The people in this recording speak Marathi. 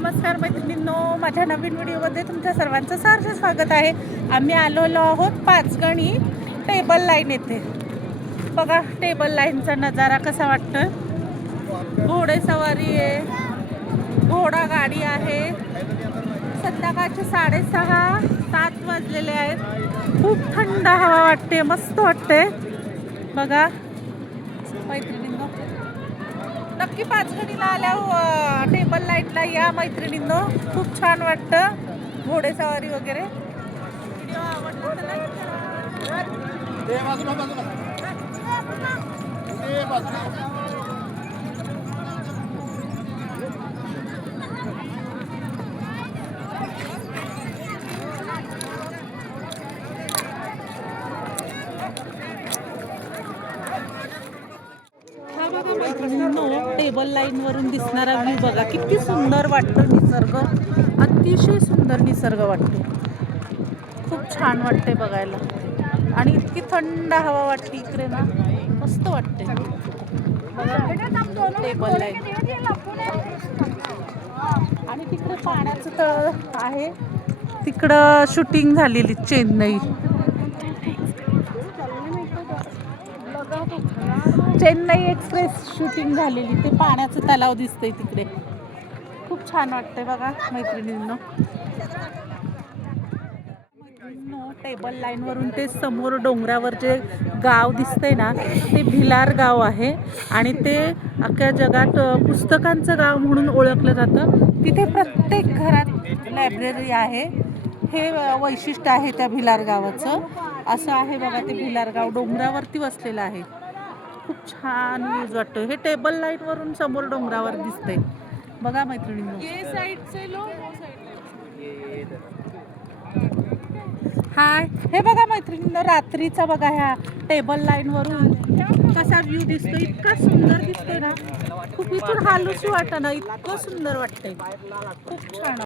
नमस्कार मैत्रिणींनो, माझ्या नवीन व्हिडिओमध्ये तुमच्या सर्वांचं सहर्ष स्वागत आहे. आम्ही आलेलो आहोत पाचगणी टेबल लाईन येथे. बघा टेबल लाईनचा नजारा कसा वाटतोय. घोडेसवारी आहे, घोडा गाडी आहे. संध्याकाळचे 6:30-7 वाजलेले आहेत. खूप थंड हवा वाटते, मस्त वाटते. बघा मैत्रिणींनो, नक्की पाचगणीला आल्या टेबल लाईनला या मैत्रिणींनो, खूप छान वाटतं. घोडेसवारी वगैरे. व्हिडिओ आवडला तर लाईक करा. टेबल लाईन वरून दिसणारा व्ह्यू बघा, किती सुंदर वाटतो. निसर्ग अतिशय सुंदर निसर्ग वाटतो. खूप छान वाटते बघायला आणि इतकी थंड हवा वाटते इकडे ना, मस्त वाटते. टेबल लाईन आणि तिकडे पाण्याचं तळ आहे. तिकडं शूटिंग झालेली चेन्नई एक्सप्रेस शूटिंग झालेली. ते पाण्याचं तलाव दिसतंय तिकडे. खूप छान वाटतंय बघा मैत्रिणींनो. टेबल लाईन वरून ते समोर डोंगरावर जे गाव दिसतंय ना, ते भिलार गाव आहे आणि ते अख्ख्या जगात पुस्तकांचं गाव म्हणून ओळखलं जातं. तिथे प्रत्येक घरात लायब्ररी आहे. हे वैशिष्ट्य आहे त्या भिलार गावाचं. असं आहे बघा, ते भिलार गाव डोंगरावरती वसलेलं आहे. खूप छान व्ह्यूज वाटतो. हे टेबल लाईन वरून समोर डोंगरावर दिसतंय बघा मैत्रिणींनो. हाय, हे बघा मैत्रिणींनो, रात्रीचा बघा ह्या टेबल लाईन वरून कसा व्ह्यू दिसतो. इतका सुंदर दिसतोय ना, खूप इथून हालूशी वाटत ना, इतकं सुंदर वाटतंय. खूप छान.